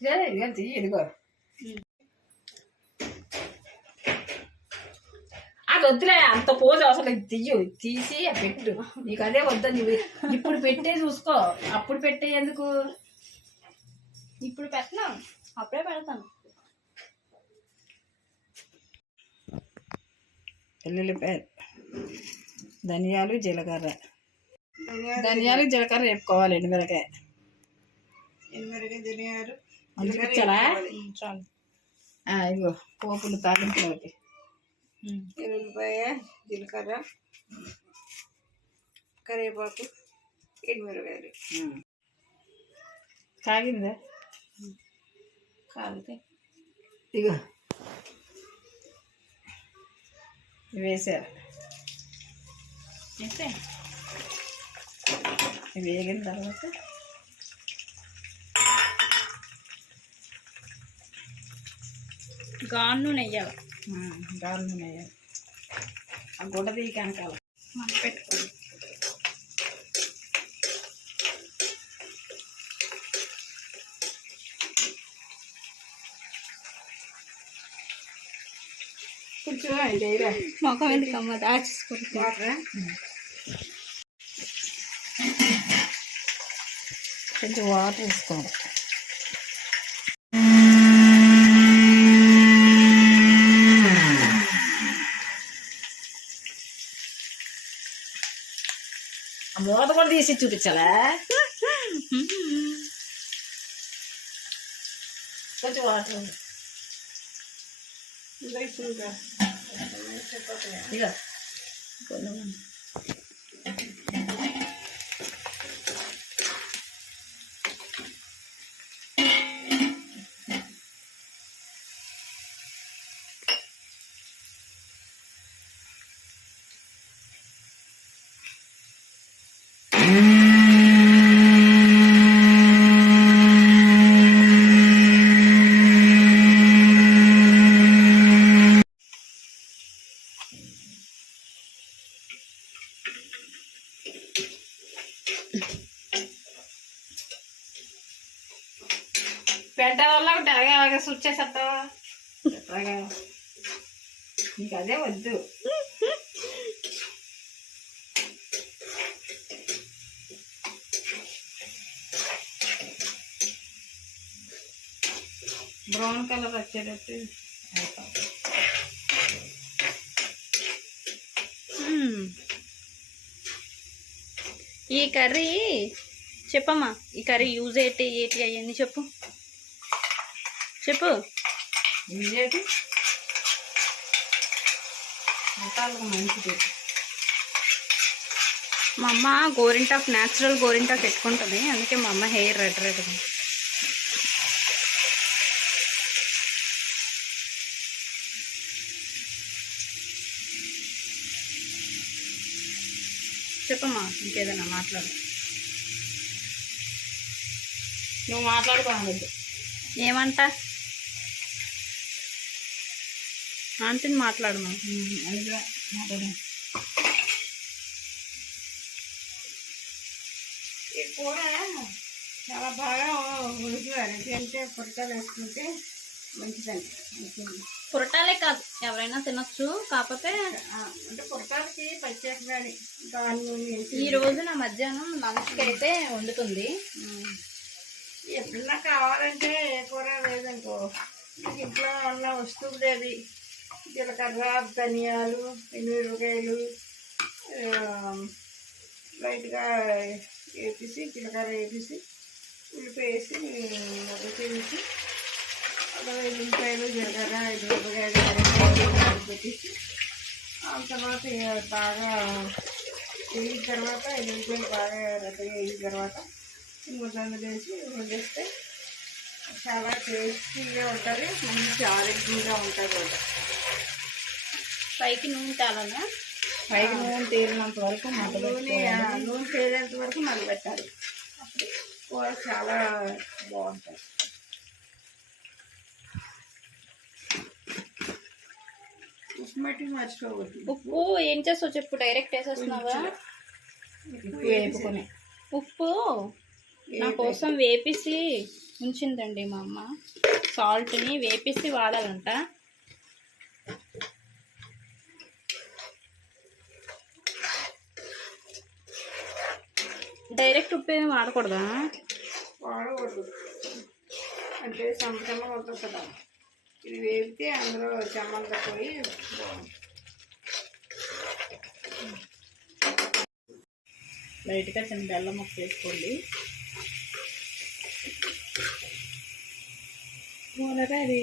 ఇదిగో అది వద్దులే అంత పోజు అసలు తీయు తీసి పెట్టు నీకు అదే వద్దని ఇప్పుడు పెట్టే చూసుకో అప్పుడు పెట్టే ఎందుకు ఇప్పుడు పెట్టను అప్పుడే పెడతాను వెల్లుల్లిపాయలు ధనియాలు జీలకర్ర ధనియాలు జీలకర్ర వేపుకోవాలి ఎండుమిరకాయ ఎనిమిది ధనియాలు అందుకొచ్చారా చాలు. ఇదిగో పోపులు తాలింపులోకి ఎల్లుల్లిపాయ జీలకర్ర కరివేపాకు ఎండుమిరకాయలు కాగిందా? కాలితే ఇగో. వేసారు వేగిన తర్వాత గాను నెయ్యాలి గాలి నూనె వేయాలి. ఆ గుడ్డ తీయి కనకాల మనం పెట్టుకోండి కొంచెం ఇది వేయరా. మొఖం ఎందుకమ్మ దాచేసుకుంటా వాటర్ కొంచెం వాటర్ వేసుకోవాలి বড় বড় দিয়েছি চুপে চালা হ্যাঁ? ঠিক আছে। ఉంది. వల్ల అలాగే అలాగే స్విచ్ చేసేస్తావా అలాగే నీకు అదే వద్దు. బ్రౌన్ కలర్ వచ్చేటట్టు. ఈ కర్రీ చెప్పమ్మా ఈ కర్రీ యూజ్ ఏంటి ఏంటి అవన్నీ చెప్పు. చెప్పు. మంచిది. మా అమ్మ గోరింటాక్ న్యాచురల్ గోరింటాక్ పెట్టుకుంటుంది. అందుకే మా అమ్మ హెయిర్ రెడ్ రెడ్ చెప్పమ్మా ఇంకేదైనా మాట్లాడు. నువ్వు మాట్లాడుకోవద్దు ఏమంట? ఆంటీని మాట్లాడమా ఈ కూర చాలా బాగా ఉడికివాలి. అంటే పురకాలు వేసుకుంటే మంచిదండి. మంచిది. పురటాలే కాదు ఎవరైనా తినొచ్చు. కాకపోతే అంటే వేసి ఈ రోజు నా మధ్యాహ్నం లంచ్కి అయితే వండుతుంది. ఎప్పుడన్నా కావాలంటే ఏ కూర లేదనుకో నీకు ఇంట్లో ఉన్న వస్తువులు అది జీలకర్ర ధనియాలు ఎండుమిరపకాయలు లైట్గా వేపేసి జీలకర్ర వేపేసి ఉల్లిపాయ వేసి ఉడికేసి అలా ఉల్లిపాయలు జీలకర్ర ఎండుమిరపకాయలు కరివేపాకు పెట్టేసి ఆ తర్వాత బాగా వేగిన తర్వాత ఎండుమిరపకాయలు బాగా రెడ్డగా వేగిన తర్వాత ముద్దంగా వేసి వండేస్తే చాలా టేస్టీగా ఉంటుంది మంచి ఆరోగ్యంగా ఉంటుంది కూడా పైకి నూనె తాళన్నా పైకి నూనె తేలినంత వరకు నూనె నూనె తేలేంత వరకు మళ్ళీ పెట్టాలి. అప్పుడు కూర చాలా బాగుంటుంది. ఉప్పు ఏం చేస్తావు చెప్పు డైరెక్ట్ వేసేస్తున్నావా? వేపుకొని. ఉప్పు? నా కోసం వేపిసి ఉంచిందండి మా అమ్మ. సాల్ట్ని వేపేసి వాడాలంట. డైరెక్ట్ ఉప్పు ఏమి వాడకూడదా? వాడకూడదు. అంటే ఉంటుంది కదా. ఇది వేపితే అందులో చెమ్మంతా పోయి. లైట్గా చిన్న బెల్లం ముక్క వేసుకోండి కూర రెడీ